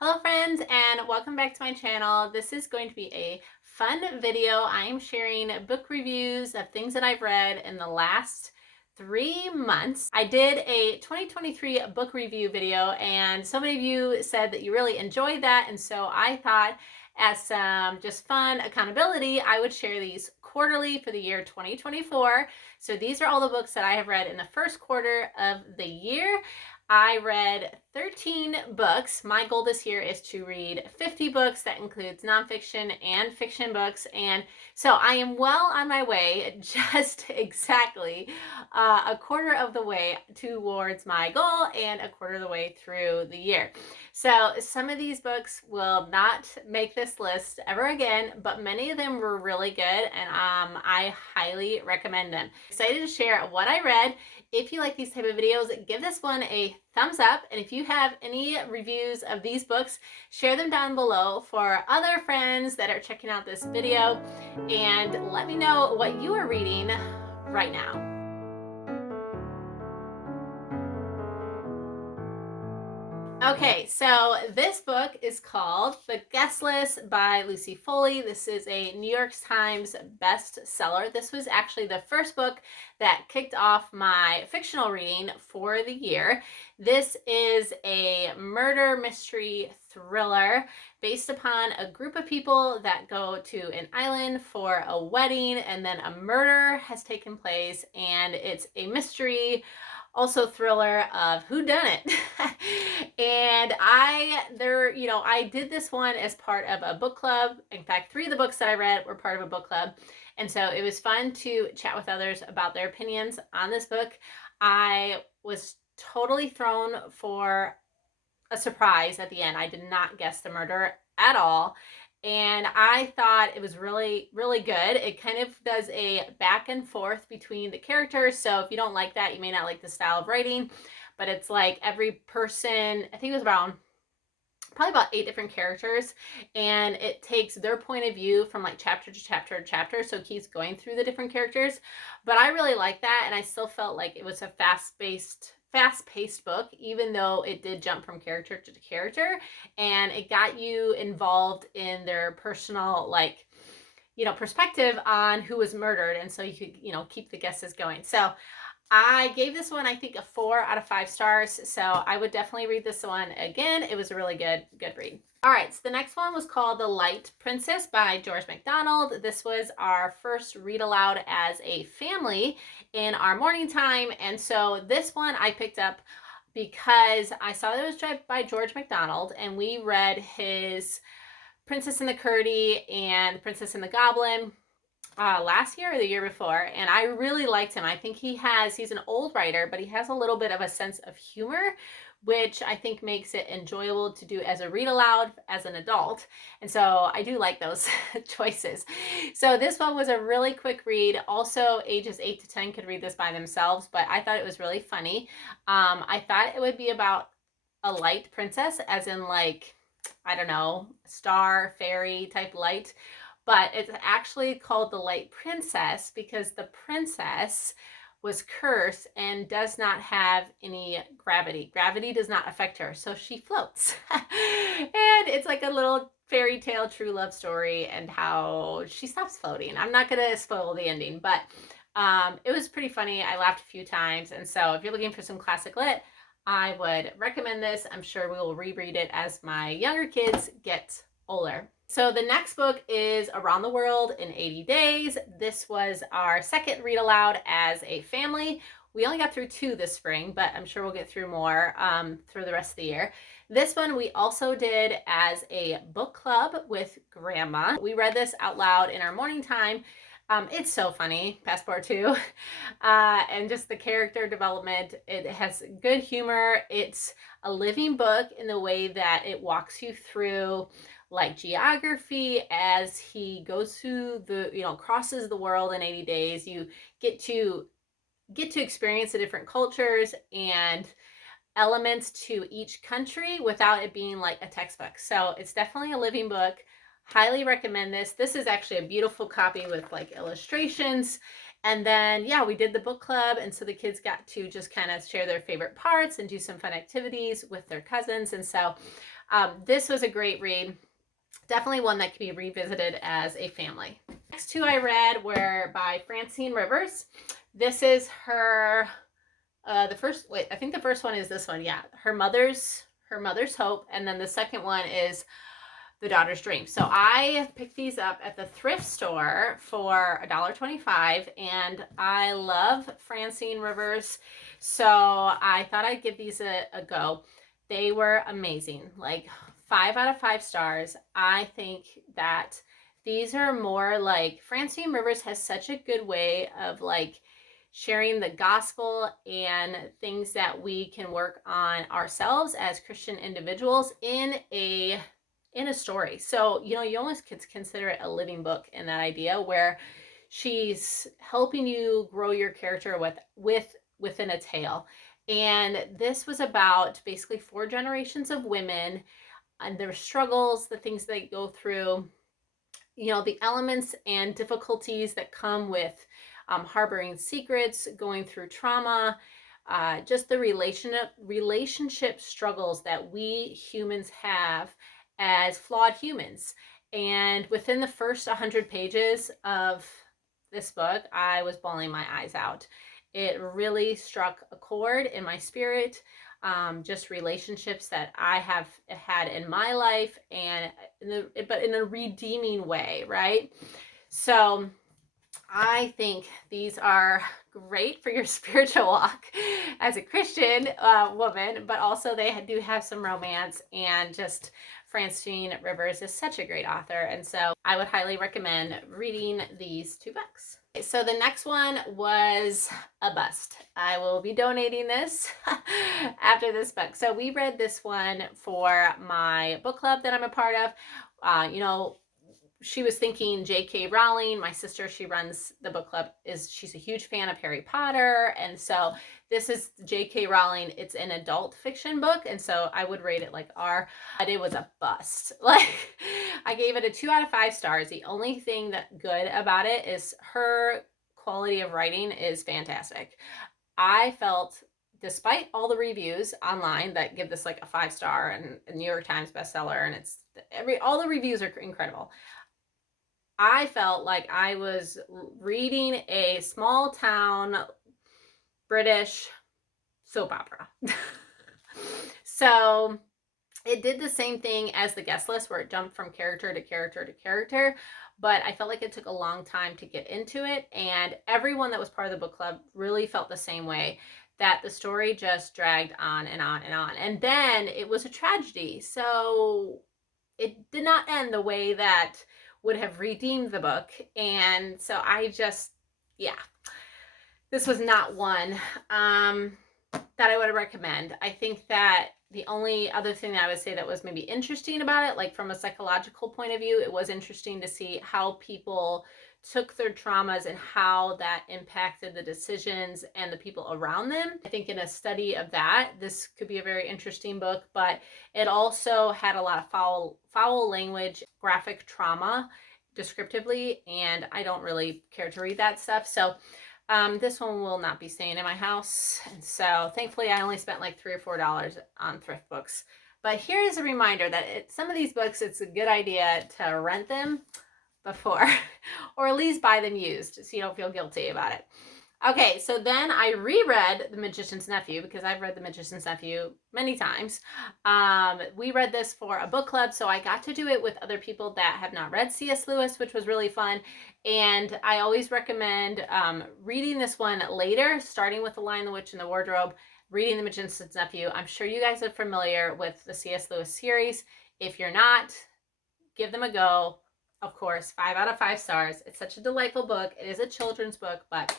Hello friends and welcome back to my channel. This is going to be a fun video. I'm sharing book reviews of things that I've read in the last 3 months. I did a 2023 book review video and so many of you said that you really enjoyed that, and so I thought as some just fun accountability I would share these quarterly for the year 2024. So these are all the books that I have read in the first quarter of the year. I read 13 books. My goal this year is to read 50 books. That includes nonfiction and fiction books. And so I am well on my way, just exactly a quarter of the way towards my goal and a quarter of the way through the year. So some of these books will not make this list ever again, but many of them were really good and I highly recommend them. Excited to share what I read. If you like these type of videos, give this one a thumbs up. And if you have any reviews of these books, share them down below for other friends that are checking out this video. And let me know what you are reading right now. Okay, so this book is called The Guest List by Lucy Foley. This is a New York Times bestseller. This was actually the first book that kicked off my fictional reading for the year. This is a murder mystery thriller based upon a group of people that go to an island for a wedding, and then a murder has taken place, and it's a mystery also thriller of who done it. And I did this one as part of a book club. In fact, 3 of the books that I read were part of a book club, and so it was fun to chat with others about their opinions on this book. I was totally thrown for a surprise at the end. I did not guess the murder at all, and I thought it was really, really good. It kind of does a back and forth between the characters, so if you don't like that, you may not like the style of writing, but it's like every person, I think it was around probably about 8 different characters, and it takes their point of view from like chapter to chapter to chapter, so it keeps going through the different characters. But I really like that, and I still felt like it was a fast-paced book, even though it did jump from character to character, and it got you involved in their personal perspective on who was murdered, and so you could keep the guesses going. So I gave this one, I think, a 4 out of 5 stars. So I would definitely read this one again. It was a really good read. All right, so the next one was called The Light Princess by George MacDonald. This was our first read aloud as a family in our morning time. And so this one I picked up because I saw that it was by George MacDonald, and we read his Princess and the Curdy and Princess and the Goblin last year or the year before, and I really liked him. I think he's an old writer, but he has a little bit of a sense of humor, which I think makes it enjoyable to do as a read aloud as an adult. And so I do like those choices. So this one was a really quick read. Also, ages 8 to 10 could read this by themselves, but I thought it was really funny. I thought it would be about a light princess, as in like, I don't know, star, fairy type light. But it's actually called The Light Princess because the princess was cursed and does not have any gravity. Gravity does not affect her, so she floats. And it's like a little fairy tale true love story and how she stops floating. I'm not going to spoil the ending, but it was pretty funny. I laughed a few times. And so if you're looking for some classic lit, I would recommend this. I'm sure we will reread it as my younger kids get older. So the next book is Around the World in 80 Days. This was our second read aloud as a family. We only got through 2 this spring, but I'm sure we'll get through more through the rest of the year. This one we also did as a book club with Grandma. We read this out loud in our morning time. It's so funny, Passport 2, and just the character development. It has good humor. It's a living book in the way that it walks you through like geography as he goes through crosses the world in 80 days. You get to experience the different cultures and elements to each country without it being like a textbook. So it's definitely a living book. Highly recommend this. This is actually a beautiful copy with like illustrations. And then, yeah, we did the book club. And so the kids got to just kind of share their favorite parts and do some fun activities with their cousins. And so This was a great read. Definitely one that can be revisited as a family. Next two I read were by Francine Rivers. This is her the first, wait, I think the first one is this one. Yeah, her mother's hope, and then the second one is the daughter's dream. So I picked these up at the thrift store for $1.25, and I love Francine Rivers, so I thought I'd give these a go. They were amazing, like 5 out of 5 stars. I think that these are more like, Francine Rivers has such a good way of like sharing the gospel and things that we can work on ourselves as Christian individuals in a story. So, you know, you almost could consider it a living book in that idea, where she's helping you grow your character within a tale. And this was about basically 4 generations of women and their struggles, the things they go through, you know, the elements and difficulties that come with harboring secrets, going through trauma, just the relationship struggles that we humans have as flawed humans. And within the first 100 pages of this book, I was bawling my eyes out. It really struck a chord in my spirit. Just relationships that I have had in my life, and but in a redeeming way, right? So I think these are great for your spiritual walk as a Christian woman, but also they do have some romance, and just Francine Rivers is such a great author. And so I would highly recommend reading these 2 books. So the next one was a bust. I will be donating this after this book. So we read this one for my book club that I'm a part of. You know, she was thinking J.K. Rowling. My sister, she runs the book club, she's a huge fan of Harry Potter. And so this is J.K. Rowling. It's an adult fiction book. And so I would rate it like R, but it was a bust. Like, I gave it a 2 out of 5 stars. The only thing that good about it is her quality of writing is fantastic. I felt, despite all the reviews online that give this like a 5-star and a New York Times bestseller, and it's all the reviews are incredible, I felt like I was reading a small town British soap opera. So it did the same thing as the guest list, where it jumped from character to character to character, but I felt like it took a long time to get into it. And everyone that was part of the book club really felt the same way, that the story just dragged on and on and on. And then it was a tragedy. So it did not end the way that would have redeemed the book. And so I just, yeah, this was not one that I would recommend. I think that the only other thing that I would say that was maybe interesting about it, like from a psychological point of view, it was interesting to see how people took their traumas and how that impacted the decisions and the people around them. I think in a study of that, this could be a very interesting book, but it also had a lot of foul language, graphic trauma descriptively, and I don't really care to read that stuff. So this one will not be staying in my house. And so thankfully I only spent like $3 or $4 on thrift books. But here is a reminder that some of these books, it's a good idea to rent them before, or at least buy them used, so you don't feel guilty about it. Okay, so then I reread The Magician's Nephew, because I've read The Magician's Nephew many times. We read this for a book club, so I got to do it with other people that have not read C.S. Lewis, which was really fun. And I always recommend reading this one later, starting with The Lion, the Witch, and the Wardrobe, reading The Magician's Nephew. I'm sure you guys are familiar with the C.S. Lewis series. If you're not, give them a go. Of course, 5 out of 5 stars. It's such a delightful book. It is a children's book, but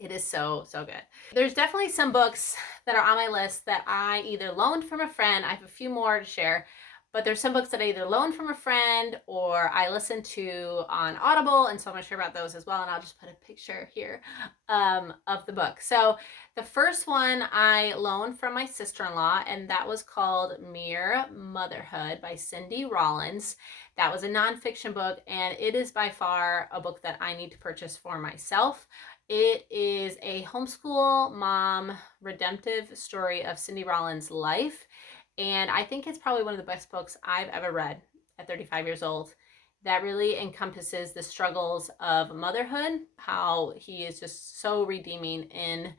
it is so, so good. There's definitely some books that are on my list that I either loaned from a friend. I have a few more to share, but there's some books that I either loaned from a friend or I listened to on Audible, and so I'm going to share about those as well, and I'll just put a picture here of the book. So the first one I loaned from my sister-in-law, and that was called Mere Motherhood by Cindy Rollins. That was a nonfiction book, and it is by far a book that I need to purchase for myself. It is a homeschool mom redemptive story of Cindy Rollins' life. And I think it's probably one of the best books I've ever read at 35 years old, that really encompasses the struggles of motherhood, how he is just so redeeming in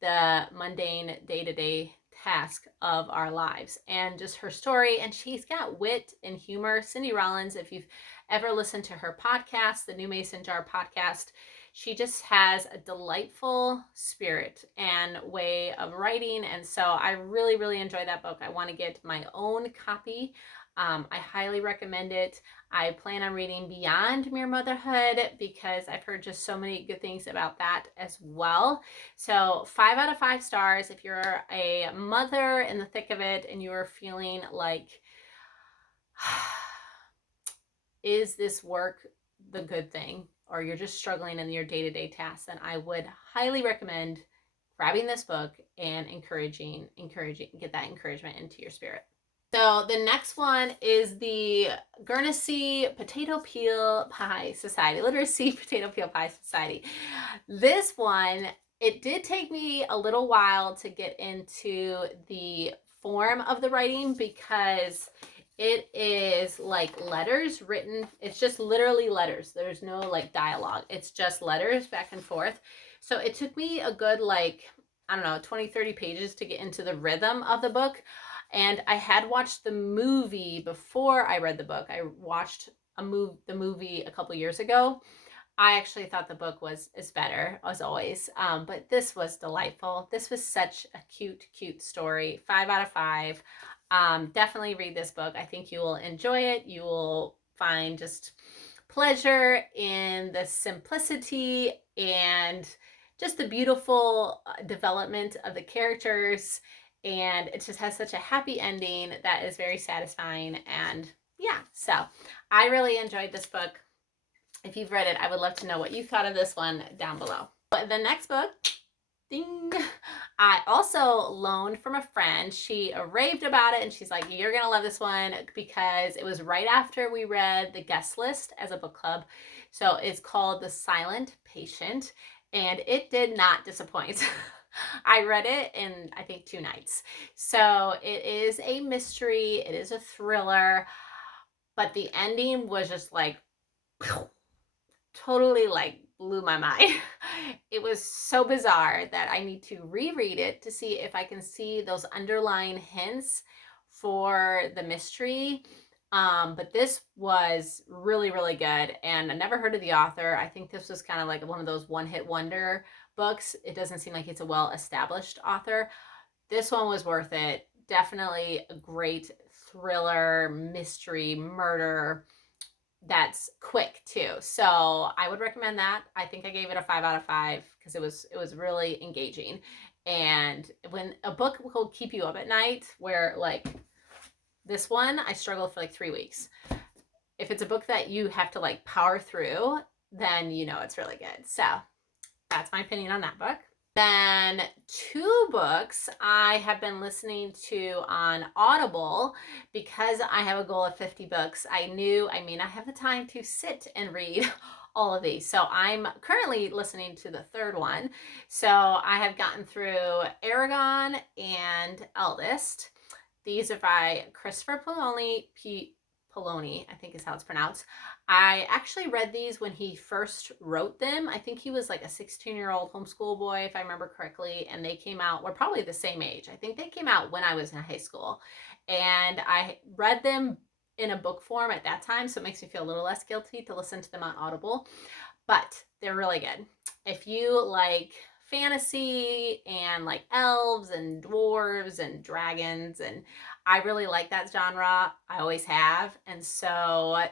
the mundane day-to-day task of our lives, and just her story. And she's got wit and humor. Cindy Rollins, if you've ever listened to her podcast, the New Mason Jar podcast, she just has a delightful spirit and way of writing. And so I really, really enjoy that book. I want to get my own copy. I highly recommend it. I plan on reading Beyond Mere Motherhood because I've heard just so many good things about that as well. So 5 out of 5 stars. If you're a mother in the thick of it and you're feeling like, is this work the good thing? Or you're just struggling in your day-to-day tasks, then I would highly recommend grabbing this book and encouraging, get that encouragement into your spirit. So the next one is the Guernsey Potato Peel Pie Society, Literacy Potato Peel Pie Society. This one, it did take me a little while to get into the form of the writing because it is like letters written. It's just literally letters. There's no like dialogue. It's just letters back and forth. So it took me a good, like, I don't know, 20, 30 pages to get into the rhythm of the book. And I had watched the movie before I read the book. I watched the movie a couple years ago. I actually thought the book is better, as always. But this was delightful. This was such a cute, cute story. 5 out of 5. Definitely read this book. I think you will enjoy it. You will find just pleasure in the simplicity and just the beautiful development of the characters. And it just has such a happy ending that is very satisfying. And yeah, so I really enjoyed this book. If you've read it, I would love to know what you thought of this one down below. But the next book, ding, I also loaned from a friend. She raved about it and she's like, you're gonna love this one, because it was right after we read The Guest List as a book club. So it's called The Silent Patient, and it did not disappoint. I read it in, I think, 2 nights. So it is a mystery, it is a thriller, but the ending was just like, totally like blew my mind. It was so bizarre that I need to reread it to see if I can see those underlying hints for the mystery. But this was really, really good. And I never heard of the author. I think this was kind of like one of those one-hit wonder books. It doesn't seem like it's a well-established author. This one was worth it. Definitely a great thriller, mystery, murder that's quick too. So I would recommend that. I think I gave it a 5 out of 5 because it was really engaging. And when a book will keep you up at night, where like this one, I struggled for like 3 weeks. If it's a book that you have to like power through, then you know it's really good. So that's my opinion on that book. Then 2 books I have been listening to on Audible because I have a goal of 50 books. I knew I may not have the time to sit and read all of these. So I'm currently listening to the 3rd one. So I have gotten through Aragon and Eldest. These are by Christopher Poloni, I think is how it's pronounced. I actually read these when he first wrote them. I think he was like a 16-year-old homeschool boy, if I remember correctly, and they came out, we're probably the same age. I think they came out when I was in high school, and I read them in a book form at that time, so it makes me feel a little less guilty to listen to them on Audible, but they're really good. If you like fantasy and like elves and dwarves and dragons, and I really like that genre. I always have. And so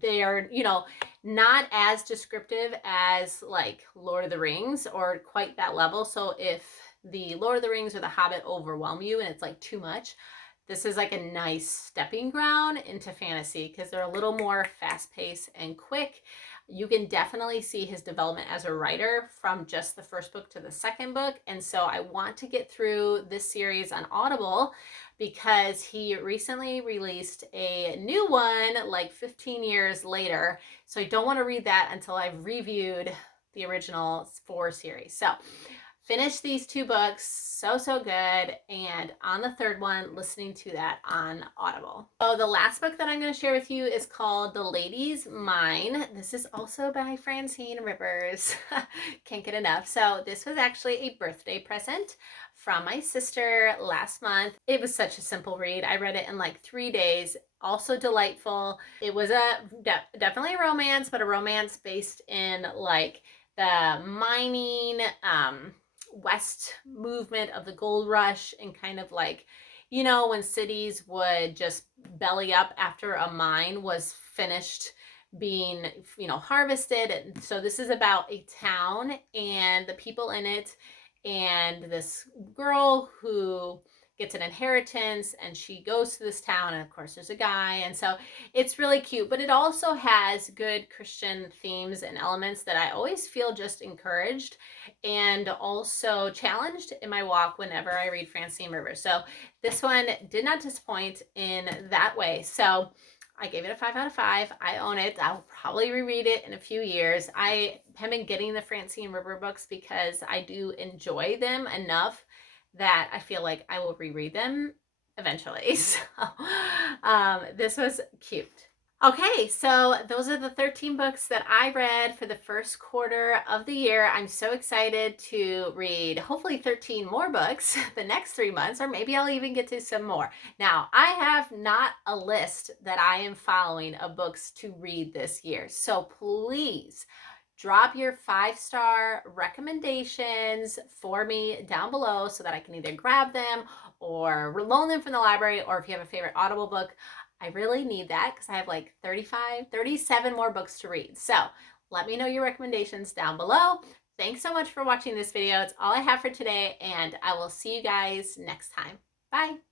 they are, you know, not as descriptive as like Lord of the Rings or quite that level. So if the Lord of the Rings or the Hobbit overwhelm you and it's like too much, this is like a nice stepping ground into fantasy because they're a little more fast-paced and quick. You can definitely see his development as a writer from just the first book to the second book. And so I want to get through this series on Audible because he recently released a new one like 15 years later. So I don't want to read that until I've reviewed the original 4 series. So finished these 2 books, so good, and on the third one, listening to that on Audible. So the last book that I'm going to share with you is called The Lady's Mine. This is also by Francine Rivers. Can't get enough. So this was actually a birthday present from my sister last month. It was such a simple read. I read it in like 3 days. Also delightful. It was definitely a romance, but a romance based in like the mining west movement of the gold rush, and kind of like, you know, when cities would just belly up after a mine was finished being, you know, harvested. And so this is about a town and the people in it, and this girl who gets an inheritance, and she goes to this town, and of course there's a guy, and so it's really cute. But it also has good Christian themes and elements that I always feel just encouraged and also challenged in my walk whenever I read Francine Rivers. So this one did not disappoint in that way. So I gave it a 5 out of 5. I own it. I'll probably reread it in a few years. I have been getting the Francine River books because I do enjoy them enough that I feel like I will reread them eventually. So this was cute. Okay, so those are the 13 books that I read for the first quarter of the year. I'm so excited to read hopefully 13 more books the next 3 months, or maybe I'll even get to some more. Now, I have not a list that I am following of books to read this year. So please drop your 5-star recommendations for me down below so that I can either grab them or loan them from the library, or if you have a favorite Audible book, I really need that because I have like 37 more books to read. So let me know your recommendations down below. Thanks so much for watching this video. It's all I have for today, and I will see you guys next time. Bye.